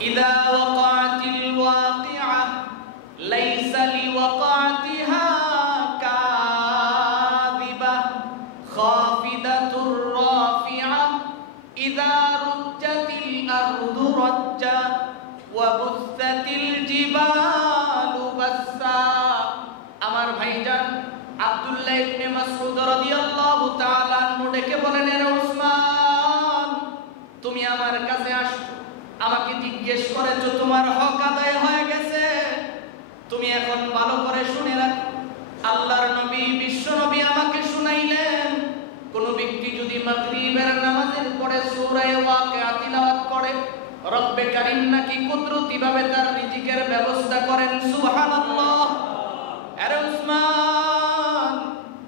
إذا وقعت الواقعة ليس لوقعتها كاذبة خافضة رافعة إذا رجت الأرض رجا وبثت الجبال بثا আমার ভাইজান আব্দুল্লাহ ইবনে মাসউদ রাদিয়াল্লাহু তাআলা আনহু ডেকে বলেন, এ ওসমান, তুমি আমার কাছে আসো, আমাকে জিজ্ঞেস করেছো তোমার হক আদায় হয়ে গেছে, তুমি এখন ভালো করে শুনে রাখো। আল্লাহর নবী বিশ্ব নবী আমাকে শুনাইলেন, কোন ব্যক্তি যদি মাগরিবের নামাজের পরে সূরা ওয়াকিয়া তিলাওয়াত করে, রব্বে কারীম নাকি কুদরতি ভাবে তার রিজিকের ব্যবস্থা করেন। সুবহানাল্লাহ। আরে ওসমান,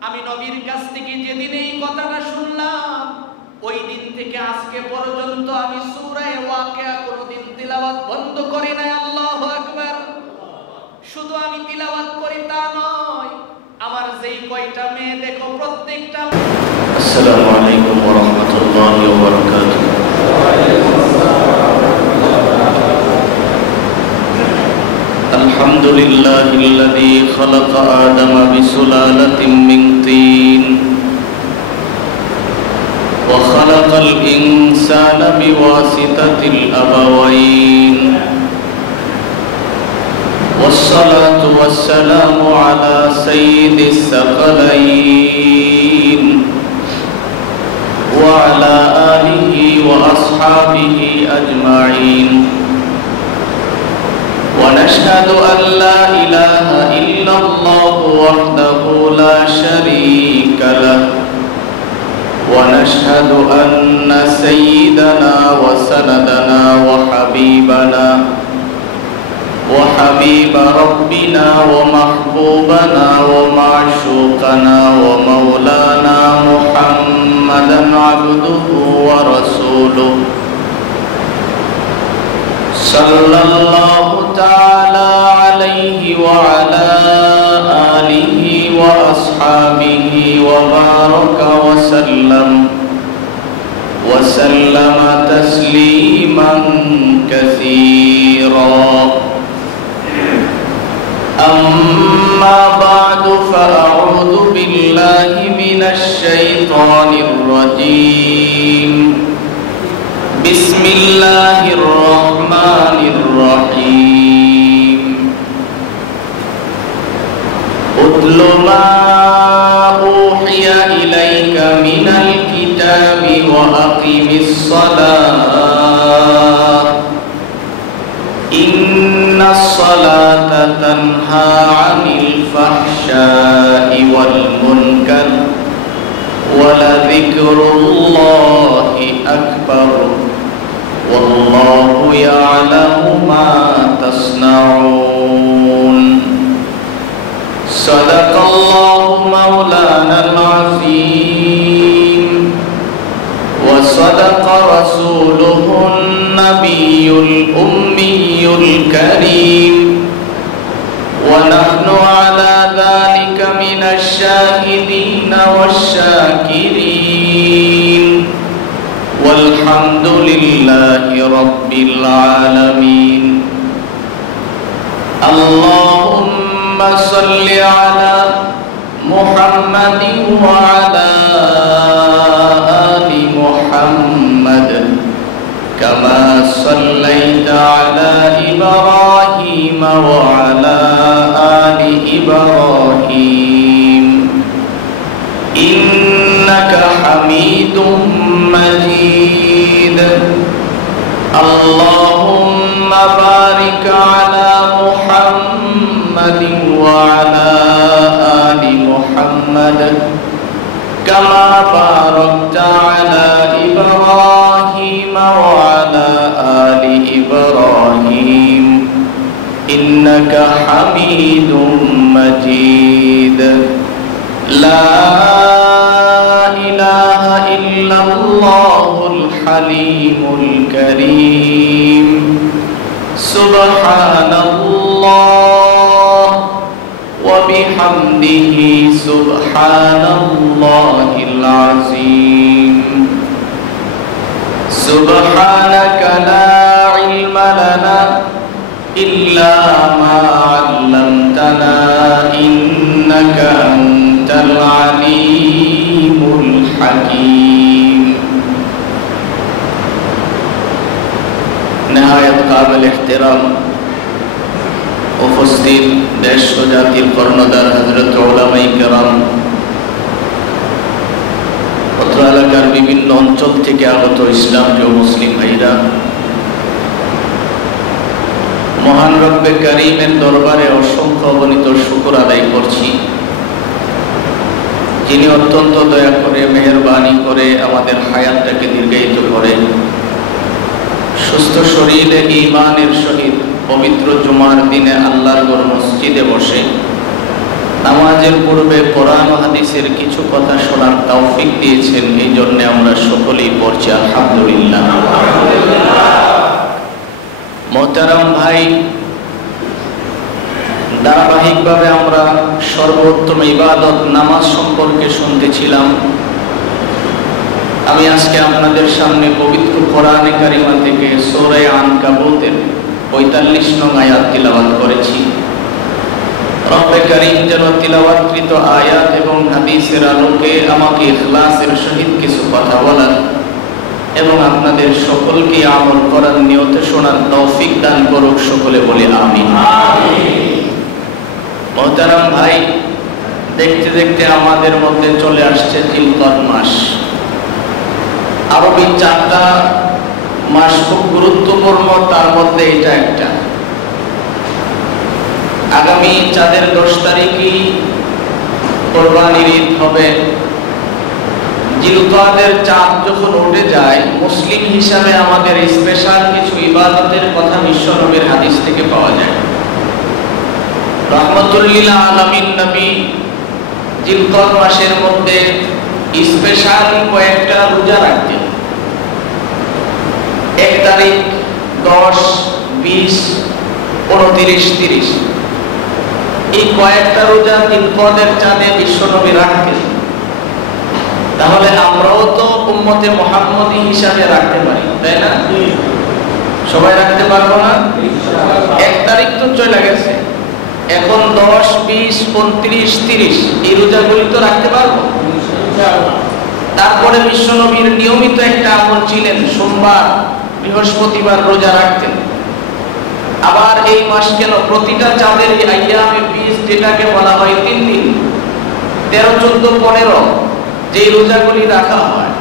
আমি নবীর কাছ থেকে যেদিন এই কথাটা শুনলাম, ওই দিন থেকে আজকে পর্যন্ত আমি সূরা ওয়াকিয়া কোনদিন তিলাওয়াত বন্ধ করি নাই। আল্লাহু আকবার। শুধু আমি তিলাওয়াত করি তা নয়, আমার যেই কয়টা মেয়ে দেখো প্রত্যেকটা। আসসালামু আলাইকুম ওয়া রাহমাতুল্লাহি ওয়া বারাকাতুহু। আলহামদুলিল্লাহিল্লাযী খালাকা আদামা বিসুলালাতিন মিন তিন ওয়া খালাকাল ইনসানা বিওয়াসিতাতিল আবাওয়াইন। والصلاة والسلام على سيد الثقلين وعلى آله وأصحابه أجمعين. ونشهد أن لا إله إلا الله وحده لا شريك له. ونشهد أن سيدنا وسندنا وحبيب ربنا ومحبوبنا ومعشوقنا ومولانا محمدا عبده ورسوله صلى الله تعالى عليه وعلى آله وأصحابه وبارك وسلم تسليما كثيرا. أما بعد فأعوذ بالله من الشيطان الرجيم. بسم الله الرحمن الرحيم. أتل ما أوحي إليك من الكتاب وأقم الصلاة إن الصلاة تنهى عن الفحشاء والمنكر ولذكر الله أكبر والله يعلم ما تصنعون. صدق الله مولانا العظيم وصدق رسوله النبي الأمي الكريم ونحن على ذلك من الشاهدين والشاكرين والحمد لله رب العالمين. اللهم صل على محمد وعلى آل محمد كما صليت على إبراهيم وعلى آل إبراهيم إنك حميد مجيد. اللهم بارك على محمد وعلى آل محمد كما باركت على إبراهيم وعلى آل إبراهيم إنك حميد مجيد. لا إله إلا الله الحليم الكريم. سبحان الله وبحمده سبحان الله العظيم. سبحانك لا علم لنا إلا ما علمتنا إنك أنت العليم الحكيم نهاية قابل احترام উপস্থিত দেশ ও জাতির কর্ণধার হযরত উলামায়ে কেরাম, অত্র এলাকার বিভিন্ন অঞ্চল থেকে আগত ইসলামী ও মুসলিম ভাইরা, মহান রব্বে কারীমের দরবারে অসংখ্য অগণিত শুকর আদায় করছি, যিনি অত্যন্ত দয়া করে মেহেরবানি করে আমাদের হায়াতটাকে দীর্ঘায়িত করে সুস্থ শরীরে ঈমানের সহিত পবিত্র জুমার দিনে আল্লাহর ঘর মসজিদে বসে নামাজের পূর্বে কোরআন ও হাদিসের কিছু কথা শোনার তৌফিক দিয়েছেন। এই জন্য আমরা সকলেই পড়ছি আলহামদুলিল্লাহ। মোহতারাম ভাই, ধারাবাহিকভাবে আমরা সর্বোত্তম ইবাদত নামাজ সম্পর্কে শুনতেছিলাম। আমি আজকে আপনাদের সামনে পবিত্র কোরআনে কারিমা থেকে সূরা আনকাবুতের ৪৫ নং আয়াত তিলাওয়াত করেছি। রব্বে কারীম যেন তিলাওয়াতকৃত আয়াত এবং হাদিসের আলোকে আমাকে ইখলাসের সহিত কিছু কথা বলার এবং আপনাদের সকলকে আমল করার নিয়তে শোনার তৌফিক দান করুক। সকলে বলে আমিন। মোহতারাম ভাই, দেখতে দেখতে আমাদের মধ্যে চলে আসছে জিলকদ মাস। আরবি 4টা মাস খুব গুরুত্বপূর্ণ, তার মধ্যে এটা একটা। আগামী চাঁদের 10 তারিখই কোরবানির ঈদ হবে। জিলকদের চাঁদ যখন উঠে যায়, মুসলিম হিসাবে আমাদের স্পেশাল কিছু ইবাদতের কথা বিশ্বনবীর হাদিস থেকে পাওয়া যায়। রাহমাতুল লিল আলামিন নবী জিলকদ মাসের মধ্যে স্পেশাল কয়েকটা রোজা রাখতেন। 1 তারিখ, 10, 20, 29, 30 এই কয়েকটা রোজা জিলকদের চাঁদে বিশ্বনবী রাখতেন। তাহলে আমরাও তো উম্মতে মুহাম্মদী হিসাবে রাখতে পারি, তাই না? সবাই রাখতে পারবো না? 1 তারিখ তো চলে গেছে, এখন 10, 20, 29, 30 এই রোজাগুলি তো রাখতে পারবো। তারপরে বিশ্বনবীর নিয়মিত একটা আমল ছিলেন, সোমবার বৃহস্পতিবার রোজা রাখতেন। আবার এই মাস কেন প্রতিটা চাঁদের আইয়ামে 20 যেটাকে বলা হয় 3 দিন, 13, 14, 15 যে রোজাগুলি রাখা হয়।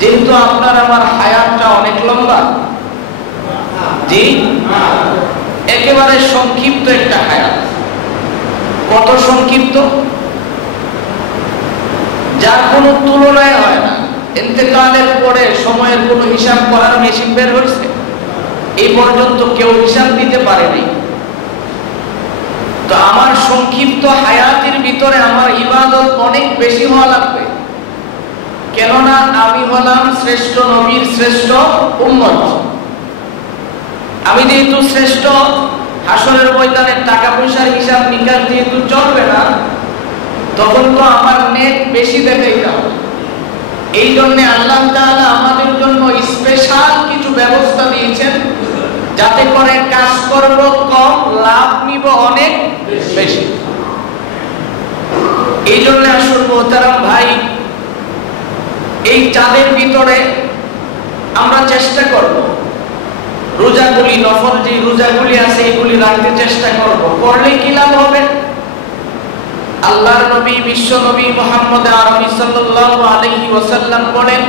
যেহেতু আপনার আমার হায়াতটা অনেক লম্বা, জি একেবারে সংক্ষিপ্ত একটা হায়াত। কত সংক্ষিপ্ত, যার কোনো তুলনায় হয় না। ইন্তেকালের পরে সময়ের কোনো হিসাব করার মেশিন বের হয়েছে? এই পর্যন্ত কেউ হিসাব দিতে পারেনি। তো আমার সংক্ষিপ্ত হায়াতের ভিতরে আমার ইবাদত অনেক বেশি হওয়া লাগবে, কেননা আমি হলাম শ্রেষ্ঠ নবীর শ্রেষ্ঠ উম্মত। আমি যেহেতু শ্রেষ্ঠ, হাসরের ময়দানে টাকা পয়সার হিসাব নিকাশ যেহেতু চলবে না, তখন তো আমার নেট বেশি দেখাইতে হবে। এই জন্য আল্লাহ তাআলা আমাদের জন্য স্পেশাল কিছু ব্যবস্থা দিয়েছেন, যাতে করে কাজ করব কম, লাভ নিব অনেক বেশি। এই জন্য আসল মোহতারাম ভাই, এই চাঁদের ভিতরে আমরা চেষ্টা করব রোজাগুলি, নফল যে রোজাগুলি আছে এগুলি রাখতে চেষ্টা করব। করলে কি লাভ হবে? আল্লাহর নবী বিশ্ব নবী মুহাম্মদ আরবি সাল্লাল্লাহু আলাইহি ওয়াসাল্লাম বলেন,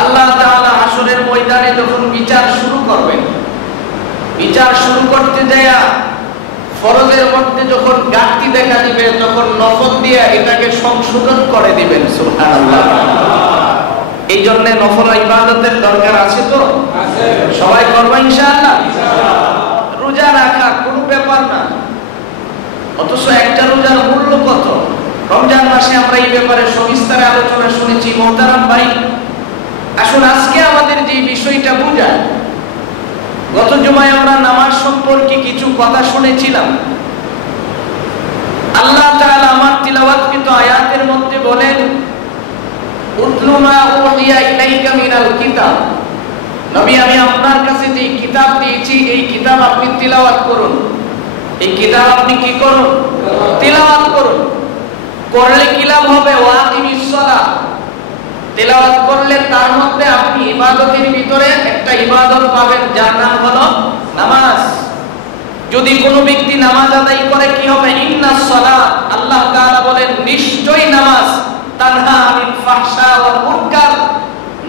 আল্লাহ তাআলা হাসরের ময়দানে যখন বিচার শুরু করবেন, বিচার শুরু করতে যায়া ফরজের মধ্যে যখন ঘাটতি দেখা দিবে, তখন নফল দিয়ে এটাকে সংশোধন করে দিবেন। সুবহানাল্লাহ। এই জন্য নফল ইবাদতের দরকার আছে তো? আছে। সবাই করব ইনশাআল্লাহ। রোজা রাখা কোনো ব্যাপার না, অথচ একটা রোজার মূল্য কত। রমজান মাসে আমরা এই ব্যাপারে সবিস্তারে আলোচনা শুনেছি। মোহতারাম ভাই, আসুন আজকে আমাদের যে বিষয়টা বোঝায়, গত জুমায় আমরা নামাজ সম্পর্কে কিছু কথা শুনেছিলাম। আল্লাহ তাআলা আমার তিলাওয়াতকৃত আয়াতের মধ্যে বলেন, উতলু মা উহিয়া ইলাইকা মিনাল কিতাব। নবী, আমি আপনার কাছে যে কিতাব দিয়েছি এই কিতাব আপনি তিলাওয়াত করুন, এই কিতাব আপনি কি করুন? তিলাওয়াত করুন। করলে কি লাভ হবে? ওয়াকিমিস সালাহ, তিলাওয়াত করলে তার মধ্যে আপনি ইবাদতের ভিতরে একটা ইবাদত পাবেন, যার নাম হলো নামাজ। যদি কোনো ব্যক্তি নামাজ আদায় করে কি হবে? ইন্নাস সালাত, আল্লাহ তাআলা বলেন নিশ্চয়ই নামাজ তানহা আনিল ফাহশা ওয়াল মুনকার,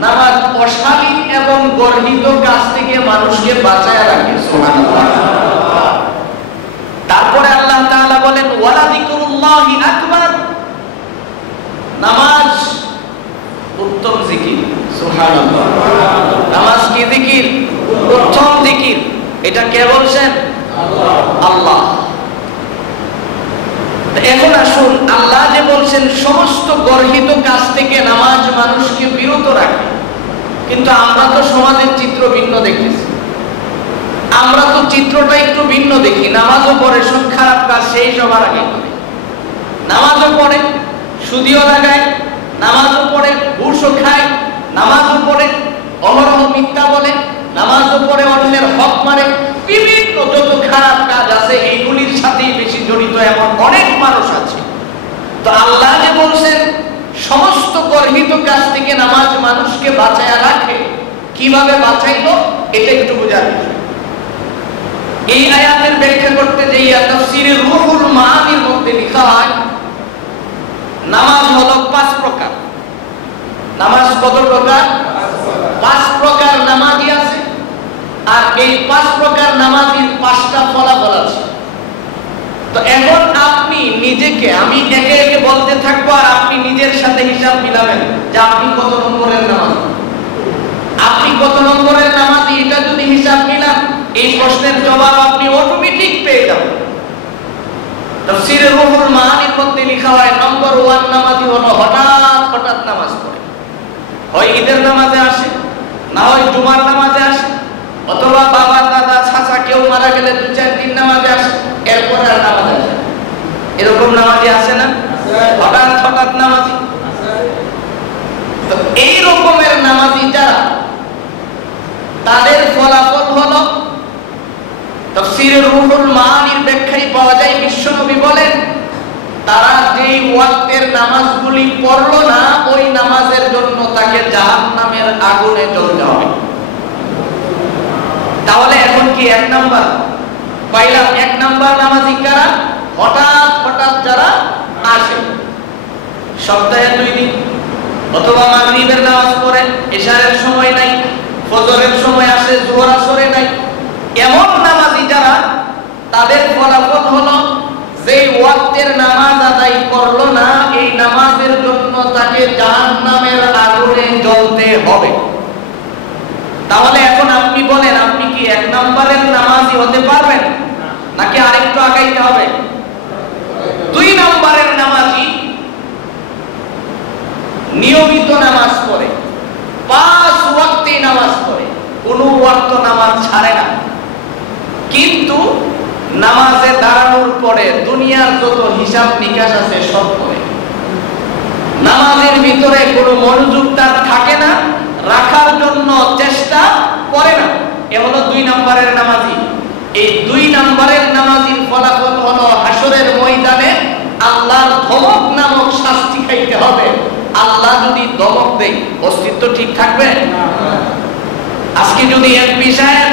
নামাজ অশালীন এবং গর্হিত কাজ থেকে মানুষকে বাঁচায় রাখে। সুবহানাল্লাহ। তারপরে আল্লাহ তাআলা বলেন ওয়ালা যিকরুল্লাহি আকবার, নামাজ উত্তম জিকির। সুবহানাল্লাহ। নামাজ কি জিকির? উত্তম জিকির। এটা কে বলছেন? আল্লাহ। এখন আসুন, আল্লাহ যে বলছেন সমস্ত গর্হিত কাজ থেকে নামাজ মানুষকে বিরত রাখে, কিন্তু আমরা তো সমাজের চিত্র ভিন্ন দেখতেছি। আমরা তো চিত্রটা একটু ভিন্ন দেখি। নামাজও পড়ে, সব খারাপ কাজ সেই সবার আগে করে। নামাজও পড়ে, সুদিও লাগায়, নামাজও পড়ে, ঘুষও খায়, নামাজও পড়ে, অহরহ মিথ্যা বলে, নামাজও পড়ে, অন্যের হক মারে, বিভিন্ন যত খারাপ কাজ আছে এইগুলির সাথেই বেশি জড়িত এমন অনেক মানুষ আছে। তো আল্লাহ যে বলছেন সমস্ত গর্হিত কাজ থেকে নামাজ মানুষকে বাঁচায় রাখে, কিভাবে বাঁচাইলো এটা একটু বোঝার বিষয়। এই আয়াতের ব্যাখ্যা করতে যাইয়া তাফসীরে রুহুল মাআনির মধ্যে লেখা হয় নামাজ হলো 5 প্রকার। নামাজ কত প্রকার? 5 প্রকার নামাজি আছে, আর এই 5 প্রকার নামাজির 5টা ফলাফল আছে। তো এখন আপনি নিজেকে, আমি একে একে বলতে থাকবো আর আপনি নিজের সাথে হিসাব মিলাবেন যে আপনি কত নম্বরের নামাজি, আপনি কত নম্বরের নামাজি। এটা যদি হিসাব মিলান এই প্রশ্নের জবাব আপনি অটোমেটিক পেয়ে যাবেন। তাফসীরে রুহুল মাআনির মধ্যে লেখা হয় নম্বর 1 নামাজি হলো হঠাৎ নামাজ পড়ে, হয় ঈদের নামাজে আসে, না হয় জুমার নামাজে আসে, অথবা বাবা দাদা চাচা কেউ মারা গেলে 2-4 দিন নামাজে আসে, এরপর আর নামাজে আসে। এরকম নামাজি আছে না? হঠাৎ নামাজি। তো এই রকমের নামাজি যারা, তাদের ফলাফল হলো, তাফসীরে রুহুল মাআনির ব্যাখ্যায় পাওয়া যায় বিশ্বনবী বলেন তারা যেই ওয়াক্তের নামাজগুলি পড়লো না ওই নামাজের জন্য তাকে জাহান্নামের আগুনে জ্বলতে হবে। তাহলে এখন কি 1 নাম্বার পাইলাম? 1 নাম্বার নামাজি কারা? হঠাৎ যারা আসে, সপ্তাহে 2 দিন, অথবা মাগরিবের নামাজ পড়ে, ইশারের সময় নাই, ফজরের সময় আসে, যোহর আসরে নাই, এমন নামাজি যারা, তাদের ফলাফল হলো যে ওয়াক্তের নামাজ আদায় করলো না এই নামাজের জন্য তাকে জাহান্নামের আগুনে জ্বলতে হবে। তাহলে এখন আপনি বলেন, আপনি কি 1 নম্বরের নামাজি হতে পারবেন নাকি আরেকটু আগাইতে হবে? 2 নম্বরের নামাজি নিয়মিত নামাজ পড়ে, 5 ওয়াক্তে নামাজ পড়ে, কোনো ওয়াক্ত নামাজ ছাড়ে না, কিন্তু নামাজে দাঁড়ানোর পরে দুনিয়ার যত হিসাব নিকাশ আছে সব করে। নামাজের ভিতরে কোনো মনোযোগ তার থাকে না, রাখার জন্য চেষ্টা করে না। এ হলো 2 নম্বরের নামাজি। এই 2 নম্বরের নামাজির ফলাফল হলো হাসরের ময়দানে আল্লাহর ধমক নামক শাস্তি খাইতে হবে। আল্লাহ যদি ধমক দেয় অস্তিত্ব ঠিক থাকবে? আজকে যদি এমপি সাহেব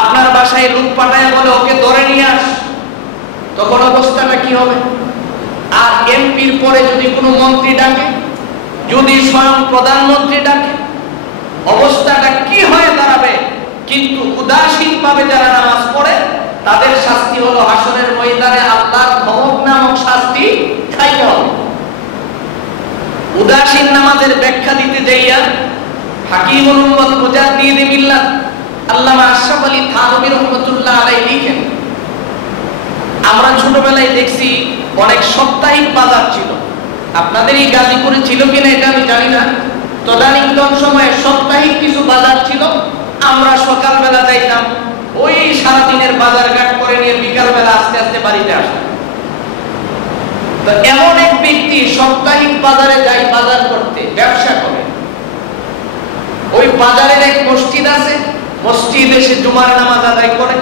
আপনার বাসায় লোক পাঠায় বলে ওকে ধরে নিয়ে আস, তখন অবস্থাটা কি হবে? আর এমপির পরে যদি কোনো মন্ত্রী ডাকে, যদি স্বয়ং প্রধানমন্ত্রী ডাকে, অবস্থাটা কি হয়ে দাঁড়াবে? কিন্তু উদাসীনভাবে যারা নামাজ পড়ে তাদের শাস্তি হলো হাসরের ময়দানে আল্লাহর ধমক নামক শাস্তি খাইতে হবে। উদাসীন নামাজের ব্যাখ্যা দিতে যাইয়া হাকিমুল উম্মত মুজাদ্দিদ মিল্লাত আল্লামা আশরাফ আলী থানভী রাহমাতুল্লাহ আলাইহি লিখেন, আমরা ছোটবেলায় দেখছি অনেক সাপ্তাহিক বাজার ছিল। আপনাদের এই গাজীপুরে ছিল কিনা এটা আমি জানি না, তদানীন্তন সময়ে সাপ্তাহিক কিছু বাজার ছিল। আমরা সকালবেলা যাইতাম, ওই সারাদিনের বাজার ঘাট করে নিয়ে বিকালবেলা আস্তে আস্তে বাড়িতে আসতাম। তো এমন এক ব্যক্তি সাপ্তাহিক বাজারে যায় বাজার করতে, ব্যবসা করে। ওই বাজারের এক মসজিদ আছে, মসজিদে সে জুমার নামাজ আদায় করে,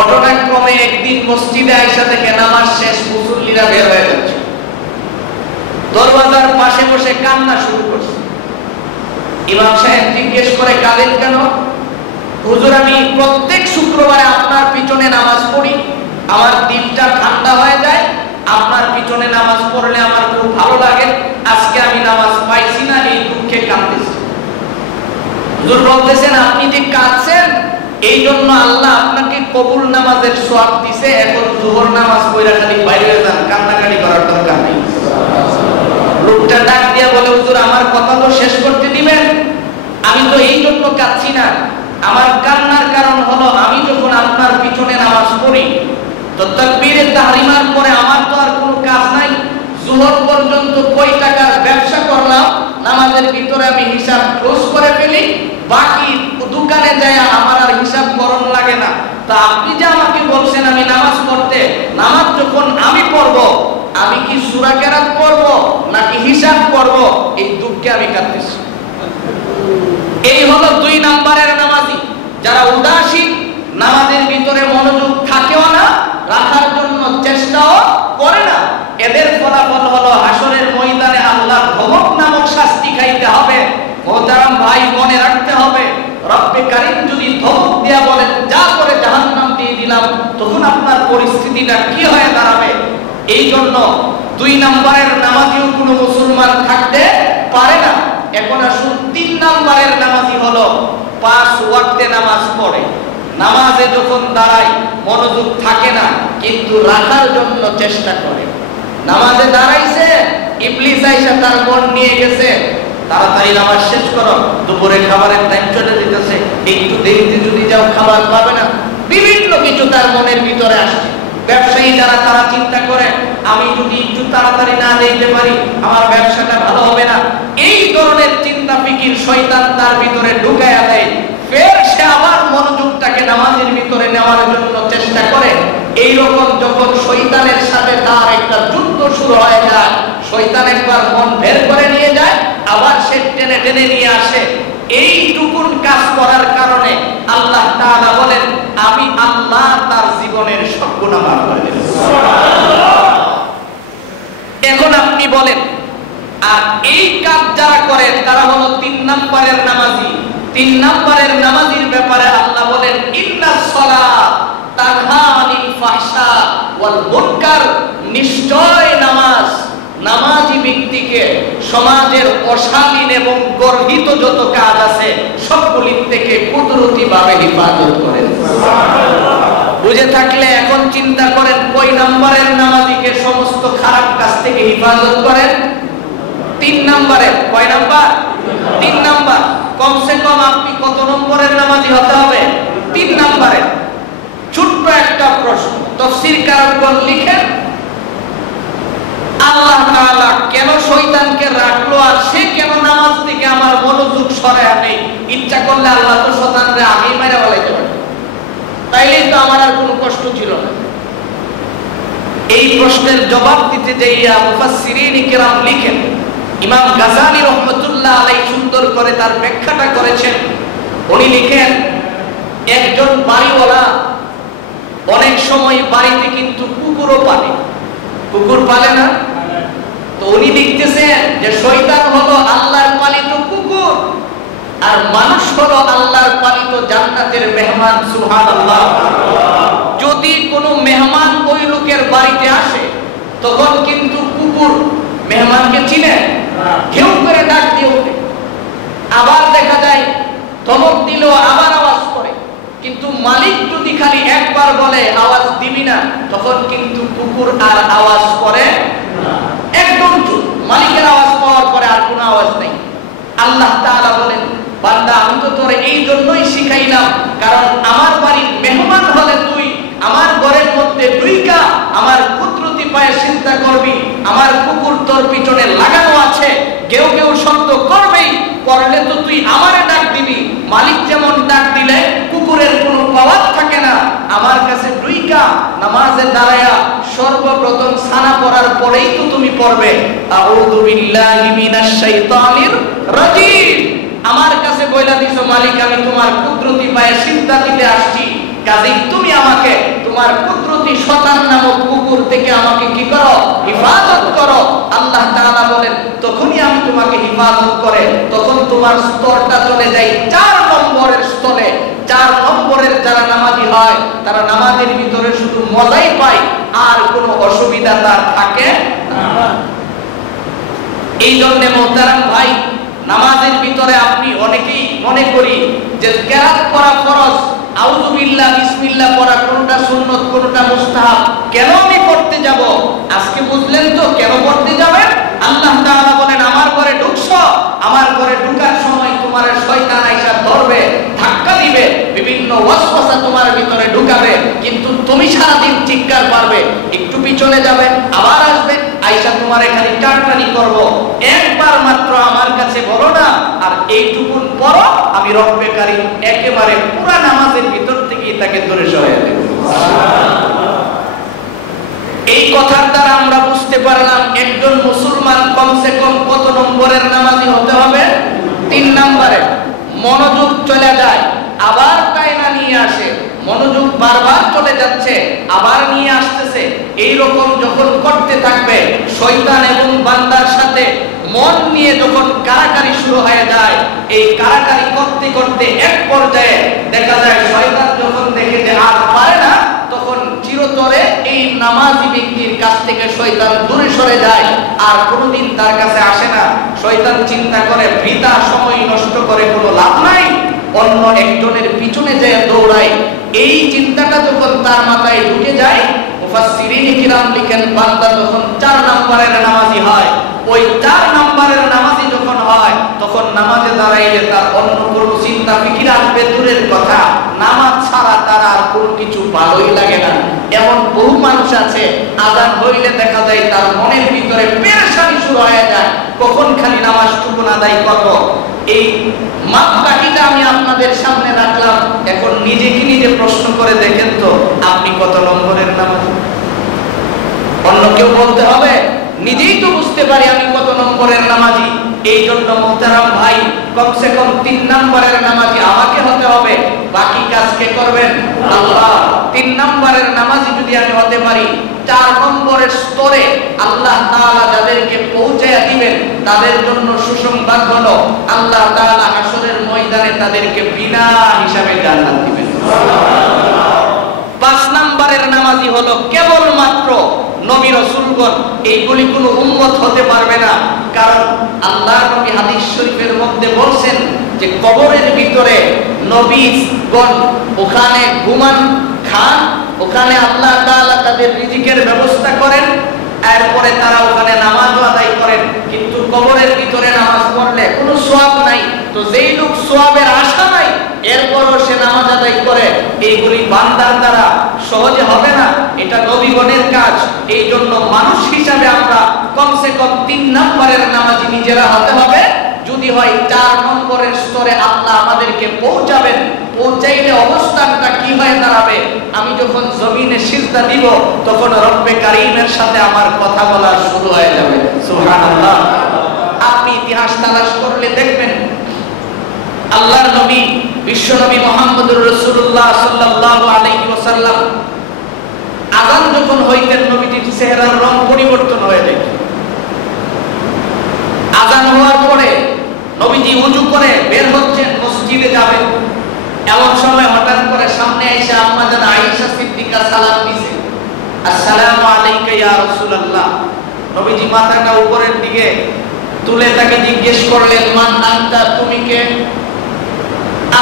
ঘটনাক্রমে একদিন মসজিদে আয়েশা থেকে নামাজ শেষ, মুসল্লিরা বের হয়ে যাচ্ছে, দরওয়াজার পাশে বসে কান্না শুরু করছে। ইমাম সাহেব জিজ্ঞেস করে, কাঁদেন কেন? হুজুর, আমি প্রত্যেক শুক্রবারে আপনার পিছনে নামাজ পড়ি, আমার দিলটা ঠান্ডা হয়ে যায়, আপনার পিছনে নামাজ পড়লে আমার খুব ভালো লাগে, আজকে আমি নামাজ পাইছি না, এই দুঃখে কাঁদতেছি। হুজুর বলতেছেন, আপনি যে কাঁদছেন এই জন্য আল্লাহ আপনাকে কবুল নামাজের সওয়াব দিয়েছে, এখন যোহর নামাজ পড়া খালি বাইরে হয়ে যান, কান্নাকাটি করার দরকার নেই। লোকটা ডাক দিয়া বলে, হুজুর আমার কথা তো শেষ করতে দিবেন, আমি তো এই জন্য কাঁদছি না, আমার কান্নার কারণ হলো আমি যখন আপনার পিছনে নামাজ পড়ি তো তাকবীরে তাহরিমার পরে আমার তো আর কোনো কাজ নাই, যোহর পর্যন্ত কয় টাকার ব্যবসা করলাম, নামাজের ভিতরে আমি হিসাব ক্লোজ করে ফেলি, বাকি দোকানে যায় আমার আর হিসাব করণ লাগে না। তা আপনি যে আমাকে বলছেন আমি নামাজ পড়তে, নামাজ যখন আমি পড়ব আমি কি সূরা কেরাত পড়ব নাকি হিসাব করব, এই দুঃখে আমি কাঁদতেছি। এই হলো 2 নম্বরের নামাজি, যারা উদাসীন, নামাজের ভিতরে মনোযোগ থাকেও না, রাখার জন্য চেষ্টাও করে না। এদের ফলাফল হলো হাসরের ময়দানে আল্লাহর ধমক নামক শাস্তি খাইতে হবে। মোহতারাম ভাই, মনে রাখতে হবে, রব্বে কারীম যদি ধমক দেয়া বলেন যা করে জাহান্নাম দিয়ে দিলাম, তখন আপনার পরিস্থিতিটা কি হয়ে দাঁড়াবে? এই জন্য 2 নম্বরের নামাজিও কোনো মুসলমান থাকতে পারে না। এখন আসুন 3 নম্বরের নামাজি হলো 5 ওয়াক্তে নামাজ পড়ে, নামাজে যখন দাঁড়ায় মনোযোগ থাকে না, কিন্তু রাখার জন্য চেষ্টা করে। নামাজে দাঁড়াইছে, ইবলিস আইসা তার মন নিয়ে গেছে, তাড়াতাড়ি নামাজ শেষ করো, দুপুরে খাবারের টাইম চলে যেতেছে, একটু দেরিতে যদি যাও খাবার পাবে না, বিভিন্ন কিছু তার মনের ভিতরে আসছে। ব্যবসায়ী যারা, তারা চিন্তা করে আমি যদি একটু তাড়াতাড়ি না দিতে পারি আমার ব্যবসাটা ভালো হবে না, এই ধরনের চিন্তা ফিকির শয়তান তার ভিতরে ঢুকায়া দেয়। ফের সে আবার মনোযোগটাকে নামাজের ভিতরে নেওয়ার জন্য চেষ্টা করে। এই রকম যখন শয়তানের সাথে তার একটা যুদ্ধ শুরু হয়ে যায়, শয়তান একবার মন বের করে নিয়ে যায়, আবার সে টেনে টেনে নিয়ে আসে। এইটুকুন কাজ করার কারণে আল্লাহ তাআলা বলেন, আমি আল্লাহ তার জীবনের সব গুনাহ মাফ করে দেব। এখন আপনি বলেন, আর এই কাজ যারা করে তারা হলো 3 নম্বরের নামাজি। 3 নম্বরের নামাজির ব্যাপারে আল্লাহ বলেন, ইন্নাস সালাত তানহা আনিল ফাহশা ওয়াল মুনকার, নিশ্চয় নামাজ নামাজি ব্যক্তিকে সমাজের অশালীন এবং গর্হিত যত কাজ আছে সবগুলি থেকে কুদরতিভাবে হেফাজত করেন। বুঝে থাকলে এখন চিন্তা করেন, কয় নম্বরের নামাজিকে সমস্ত খারাপ কাজ থেকে হেফাজত করেন? 3 নম্বরের। কয় নাম্বার? 3 নাম্বার। কমসে কম আপনি কত নম্বরের নামাজি হতে হবে? 3 নম্বরের। ছোট্ট একটা প্রশ্ন, তাফসীরকারগণ লিখেন, আল্লাহ তাআলা কেন শয়তানকে রাখলো আর সে কেন নামাজ থেকে আমার মনোযোগ সরায় নেই? ইচ্ছা করলে আল্লাহ তো শয়তানরে আগেই মেরে ফেলাইতে পারত, তাইলেই তো আমার আর কোনো কষ্ট ছিল না। এই প্রশ্নের জবাব দিতে যাইয়া মুফাসসিরিন কিরাম লিখেন, ইমাম গাযালি রাহমাতুল্লাহ আলাইহি সুন্দর করে তার ব্যাখ্যাটা করেছেন। উনি লিখেন, একজন বাড়িওয়ালা অনেক সময় বাড়িতে কিন্তু কুকুরও পালে। কুকুর পালে না? তো উনি লিখতেছেন যে শয়তান হলো আল্লাহর পালিত কুকুর আর মানুষ হলো আল্লাহর পালিত জান্নাতের মেহমান। সুবহানাল্লাহ। যদি কোনো মেহমান ওই লোকের বাড়িতে আসে তখন কিন্তু কুকুর মেহমানকে চিনে, ঘেউ করে ডাক দিয়ে ওঠে, আবার দেখা যায় ধমক দিল আবার আওয়াজ করে। কিন্তু মালিক যদি খালি একবার বলে আওয়াজ দিবি না, তখন কিন্তু কুকুর আর আওয়াজ করে না। একদম চুপ, মালিকের আওয়াজ পাওয়ার পরে আর কোনো আওয়াজ নেই। আল্লাহ তাআলা বলেন, বান্দা আমি তো তোরে এই জন্যই শিখাইলাম, কারণ আমার বাড়ির মেহমান হলে তুই আমার ঘরের মধ্যে ঢুইকা আমার কুদরতি পায়ে চিন্তা করবি, আমার কুকুর তোর পিছনে লাগানো আছে, কেউ কেউ শব্দ করবেই, করলে তো তুই আমারে ডাক দিবি। মালিক যেমন ডাক দিলে কুকুরের কোনো পাওয়ার থাকে না, আমার কাছে ঢুইকা নামাজে দাঁড়ায়া সর্বপ্রথম সানা পড়ার পরেই তো তুমি পড়বে আউযু বিল্লাহি মিনাশ শাইতানির রাজিম। আমার কাছে বইলা দিছো মালিক আমি তোমার কুদরতি পায়ে চিন্তা দিতে আসছি, কাজেই তুমি আমাকে তোমার কুদরতি শয়তান নামক কুকুর থেকে আমাকে কি করো, হিফাজত করো। আল্লাহ তাআলা বলেন তখনই আমি তোমাকে হিফাজত করে তখন তোমার স্তরটা চলে যায় 4 নম্বরের স্তরে। 4 নম্বরের যারা নামাজি হয় তারা নামাজের ভিতরে শুধু মজাই পায়, আর কোনো অসুবিধা তার থাকে না। এই জন্য মোহতারাম ভাই, নামাজের ভিতরে আপনি অনেকেই মনে করি যে কিরাত পড়া ফরজ, আউযু বিল্লাহ বিসমিল্লাহ পড়া কোনটা সুন্নত কোনটা মুস্তাহাব, কেন আমি পড়তে যাব? আজকে বুঝলেন তো কেন পড়তে যাবেন? আল্লাহ তাআলা বলেন আমার ঘরে ঢুকছো, আমার ঘরে ঢোকার সময় তোমার শয়তান আইসা ধরবে, ধাক্কা দিবে, বিভিন্ন ওয়াসওয়াসা তোমার ভিতরে ঢুকাবে, কিন্তু তুমি সারাদিন চিৎকার পারবে, একটু পিছনে যাবে আবার আসবে, আইসা তোমার এখানে টানটানি করব। একবার মাত্র আমার কাছে বলো না, আর এইটুকুন পরও আমি রব্বে কারীম একেবারে পুরা নামাজের ভিতর থেকে তাকে ধরে সরিয়ে দেব। এই কথার দ্বারা আমরা বুঝতে পারলাম একজন মুসলমান কমসে কম কত নম্বরের নামাজি হতে হবে? 3 নম্বরে। মনোযোগ চলে যায় আবার কায়না নিয়ে আসে, মনোযোগ বারবার চলে যাচ্ছে আবার নিয়ে আসতেছে, এই রকম যখন করতে থাকবে শয়তান এবং বান্দার সাথে মন নিয়ে যখন কারাকারি শুরু হয়ে যায়, এই কারাকারি করতে করতে এক পর্যায়ে দেখা যায় শয়তান যখন দেখে যে আর পারে না, তখন চিরতরে এই নামাজি ব্যক্তির কাছ থেকে শয়তান দূরে সরে যায়, আর কোনোদিন তার কাছে আসে না। শয়তান চিন্তা করে বৃথা সময় নষ্ট করে কোনো লাভ নাই, অন্য একজনের পিছনে যায় দৌড়ায়। এই চিন্তাটা যখন তার মাথায় ঢুকে যায়, মুফাসসিরিন কিরাম লিখেন বান্দা যখন 4 নম্বরের নামাজি হয়, ওই 4 নম্বরের নামাজি যখন হয় তখন নামাজে দাঁড়াইলে তার অন্য কোনো চিন্তা ফিকির আসবে দূরের কথা, নামাজ ছাড়া তার আর কোনো কিছু ভালোই লাগে না। এমন বহু মানুষ আছে আযান হইলে দেখা যায় তার মনের ভিতরে পেরেশানি শুরু হয়ে যায়, কখন খালি নামাজটুকু আদায় করব। এই মাপকাঠিটা আমি আপনাদের সামনে রাখলাম, এখন নিজেকে নিজে প্রশ্ন করে দেখেন তো আপনি কত নম্বরের নামাজি? অন্য কেউ বলতে হবে, নিজেই তো বুঝতে পারি আমি কত নম্বরের নামাজি। এই জন্য মোহতারাম ভাই, কমসে কম 3 নম্বরের নামাজি আমাকে হতে হবে, বাকি কাজ কে করবেন? আল্লাহ। 3 নম্বরের নামাজি যদি আমি হতে পারি, 4 নম্বরের স্তরে আল্লাহ তাআলা যাদেরকে পৌঁছায়া দিবেন তাদের জন্য সুসংবাদ হলো আল্লাহ তাআলা হাশরের ময়দানে তাদেরকে বিনা হিসাবে জান্নাত দিবেন। 5 নম্বরের নামাজি হলো কেবলমাত্র নবী রাসূলগণ, এইগুলি কোনো উম্মত হতে পারবে না। কারণ আল্লাহ নবী হাদিস শরীফের মধ্যে বলছেন যে কবরের ভিতরে নবীগণ ওখানে ঘুমান, খান, ওখানে আল্লাহ তাআলা তাদের রিজিকের ব্যবস্থা করেন, এরপরে তারা ওখানে নামাজও আদায় করেন, কিন্তু কবরের ভিতরে নামাজ পড়লে কোনো সওয়াব নাই। তো যেই লোক সওয়াবের আশা নাই এরপরও সে নামাজ আদায় করে, এইগুলি বান্দার দ্বারা সহজে হবে না, এটা নবীগণের কাজ। এই জন্য মানুষ হিসাবে আমরা কমসে কম 3 নম্বরের নামাজি নিজেরা হতে হবে। যদি হয় 4 নম্বরের স্তরে আল্লাহ আমাদেরকে পৌঁছাবেন, পৌঁছাইলে অবস্থানটা কি হয়ে দাঁড়াবে? আমি যখন জমিনে সিজদা দিব তখন রব্বে কারীমের সাথে আমার কথা বলা শুরু হয়ে যাবে। সুবহানাল্লাহ। আপনি ইতিহাস তালাশ করলে দেখবেন আল্লাহর নবী বিশ্বনবী মুহাম্মদুর রাসূলুল্লাহ সাল্লাল্লাহু আলাইহি ওয়াসাল্লাম আযান যখন হইতেন নবীজির চেহারার রং পরিবর্তন হয়ে যেত। আযান হওয়ার পরে নবীজি ওযু করে বের হচ্ছেন, মসজিদে যাবেন, এমন সময় হঠাৎ করে সামনে এসে আম্মা জান আয়েশা সিদ্দিকা সালাম দিয়েছেন, আসসালামু আলাইকা ইয়া রাসূলুল্লাহ। নবীজি মাথাটা উপরের দিকে তুলে তাকে জিজ্ঞেস করলেন, মান আনতা, তুমি কে?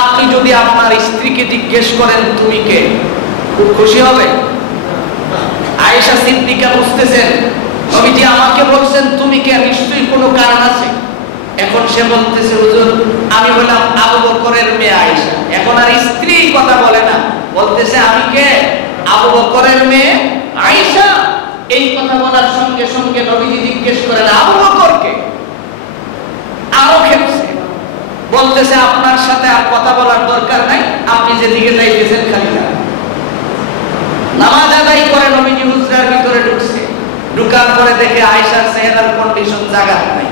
আপনি যদি আপনার স্ত্রীকে জিজ্ঞেস করেন তুমি কে, খুব খুশি হবে। আয়েশা সিদ্দিকা বুঝতেছেন নবীজি আমাকে বলছেন তুমি কে, নিশ্চয়ই কোনো কারণ আছে। এখন সে বলতেছে, হুজুর আমি হলাম আবু বকরের মেয়ে আয়েশা। এখন আর স্ত্রী কথা বলে না, বলতেছে আমি কে? আবু বকরের মেয়ে আয়েশা। এই কথা বলার সঙ্গে সঙ্গে নবীজি জিজ্ঞেস করেন আবু বকর কে? আরো খেপছে, বলতেছে আপনার সাথে আর কথা বলার দরকার নাই, আপনি যেদিকে যাইতেছেন খালি যান। নামাজ আদায় করে নবীজি হুজরার ভিতরে ঢুকছে, ঢুকার পরে দেখে আয়েশার চেহারার কন্ডিশন জায়গা নাই।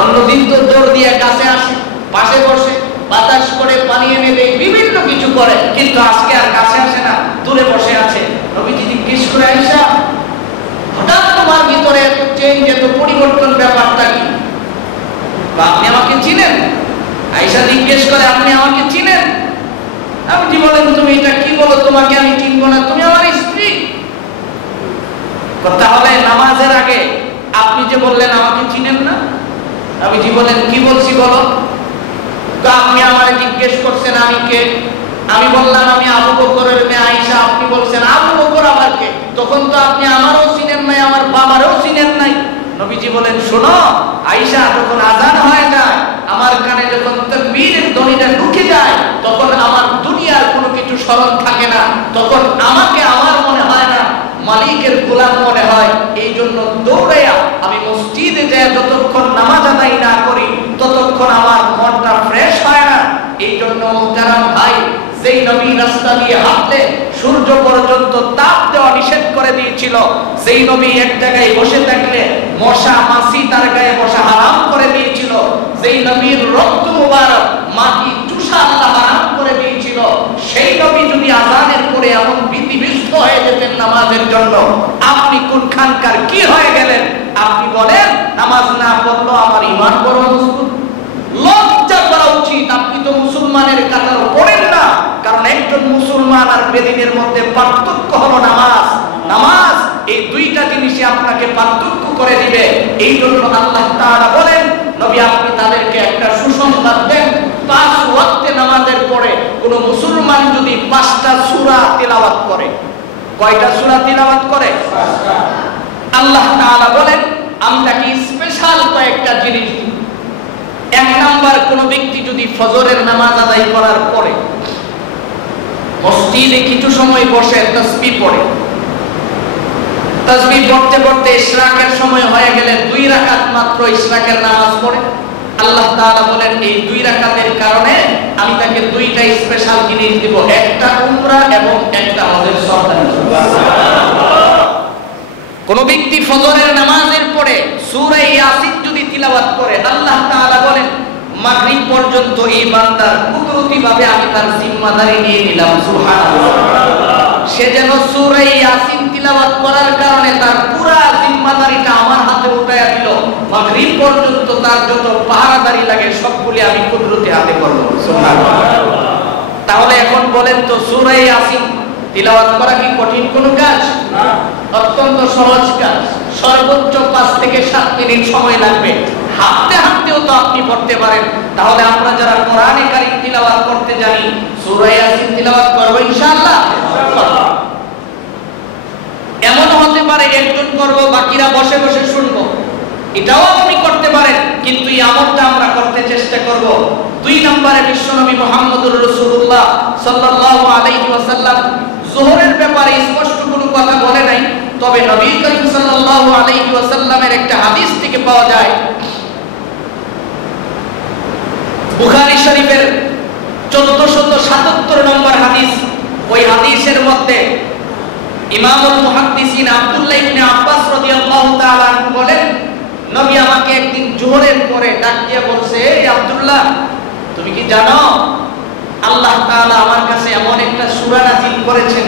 অন্যদিন তো দৌড় দিয়ে কাছে আসে, পাশে বসে বাতাস করে পানি এনে দেয়, বিভিন্ন কিছু করে, কিন্তু আজকে আর দূরে বসে আছে। নবীজি জিজ্ঞেস করে, আয়েশা হঠাৎ তোমার ভিতরে এত চেঞ্জ, এত পরিবর্তন, ব্যাপারটা কি? আপনি আমাকে চিনেন? আয়েশা জিজ্ঞেস করে, আপনি আমাকে চিনেন? নবীজি বলেন, তুমি এটা কি বলো, তোমাকে আমি চিনবো না, তুমি আমার স্ত্রী। তাহলে নামাজের আগে আপনি যে বললেন আমাকে চিনেন না? নবীজি বলেন, কি বলছি বলো? তো আপনি আমারে জিজ্ঞেস করছেন আমি কে? আমি বললাম আমি আবু বকরের মেয়ে আয়েশা। আপনি বলছেন আবু বকর আবার কে? তখন তো আপনি আমারও চিনেন নাই, আমার বাবারও চিনেন নাই। নবীজি বলেন, শোনো আয়েশা, যখন আযান হয়ে যায়, আমার কানে যখন তাকবীরের ধ্বনিটা ঢুকে যায়, তখন আমার দুনিয়ার কোনো কিছু স্মরণ থাকে না। তখন আমাকে আমার মনে হয় না, মালিকের গোলাম মনে হয়। এই জন্য দৌড়াইয়া আমি মসজিদে যাই, যতক্ষণ নামাজ আদায় না করি ততক্ষণ আমার মনটা ফ্রেশ হয় না। এই জন্য মুহতারাম ভাই, যেই নবী রাস্তা দিয়ে হাঁটলে সূর্য পর্যন্ত তাপ দেওয়া নিষেধ করে দিয়েছিল, সেই নবী এক জায়গায় বসে থাকলে মশা মাছি তার গায়ে বসা হারাম করে দিয়েছিল, যেই নবীর রক্ত মুবারক মাটি চুষা আল্লাহ হারাম করে দিয়েছিল, সেই নবী যদি আযানের পরে এমন বিধিবিষ্ট হয়ে যেতেন নামাজের জন্য, আপনি কোনখানকার কি হয়ে গেলেন? আপনি বলেন নামাজ না পড়লো আমার ঈমান বড় মজবুত। লজ্জা করা উচিত। আপনি তো মুসলমানের কাতারে পড়েন না, কারণ একজন মুসলমান আর বেদিনের মধ্যে পার্থক্য হলো নামাজ। নামাজ এই দুইটা জিনিসই আপনাকে পার্থক্য করে দিবে। এই জন্য আল্লাহ তাআলা বলেন, নবী আপনি তাদেরকে একটা সুসংবাদ দেন, 5 ওয়াক্তে নামাজের পরে কোন মুসলমান যদি 5টা সূরা তিলাওয়াত করে, কয়টা সূরা তিলাওয়াত করে? 5টা। আল্লাহ তাআলা বলেন আমি তাকে স্পেশাল কয়েকটা জিনিস দিই। 1 নাম্বার, কোন ব্যক্তি যদি ফজরের নামাজ আদায় করার পরে মসজিদে কিছু সময় বসে তাসবিহ পড়ে, তাসবিহ পড়তে পড়তে ইশরাকের সময় হয়ে গেলে 2 রাকাত মাত্র ইশরাকের নামাজ পড়ে, আল্লাহ তাআলা বলেন এই 2 রাকাতের কারণে আমি তাকে 2টা স্পেশাল জিনিস দিব, একটা উমরা এবং একটা হজের সওয়াব দান করব। সুবহানাল্লাহ। কোন ব্যক্তি ফজরের নামাজের পরে সূরা ইয়াসিন যদি তিলাওয়াত করে, আল্লাহ তাআলা বলেন মাগরিব পর্যন্ত এই বান্দার কুদরতিভাবে আমি তার জিম্মাদারি নিয়ে নিলাম। সুবহানাল্লাহ। সে যেন সূরা ইয়াসিন তিলাওয়াত করার কারণে তার পুরো জিম্মাদারিটা আমার হাতে উঠায়া দিল। মাগরিব পর্যন্ত তার যত পাহারাদারি লাগে সবগুলি আমি কুদরতি হাতে করব। সুবহানাল্লাহ। তাহলে এখন বলেন তো, সূরা ইয়াসিন তিলাওয়াত করা কি কঠিন কোনো কাজ? না, অত্যন্ত সহজ কাজ। সর্বোচ্চ 5 থেকে 7 মিনিট সময় লাগবে। হাঁটতে হাঁটতেও তো আপনি পড়তে পারেন। তাহলে আমরা যারা কোরআনে কারীম তিলাওয়াত করতে জানি, সূরা ইয়াসিন তিলাওয়াত করব ইনশাআল্লাহ। এমন হতে পারে একজন করব, বাকিরা বসে বসে শুনবো, এটাও আপনি করতে পারেন, কিন্তু এই আমলটা আমরা করতে চেষ্টা করব। 2 নম্বরে বিশ্বনবী মুহাম্মদুর রাসূলুল্লাহ সাল্লাল্লাহু আলাইহি ওয়াসাল্লাম যোহরের ব্যাপারে স্পষ্ট কোনো কথা বলে নাই, তবে নবী করিম সাল্লাল্লাহু আলাইহি ওয়াসাল্লামের একটা হাদিস থেকে পাওয়া যায়, বুখারী শরীফের 1477 নম্বর হাদিস। ওই হাদিসের মধ্যে ইমামুল মুহাদ্দিসিন আব্দুল্লাহ ইবনে আব্বাস রাদিয়াল্লাহু তাআলা আনহু বলেন, নবী আমাকে একদিন যোহরের পরে ডাক দিয়ে বলছে, এই আব্দুল্লাহ তুমি কি জানো আল্লাহ তাআলা আমার কাছে এমন একটা সূরা নাযিল করেছেন,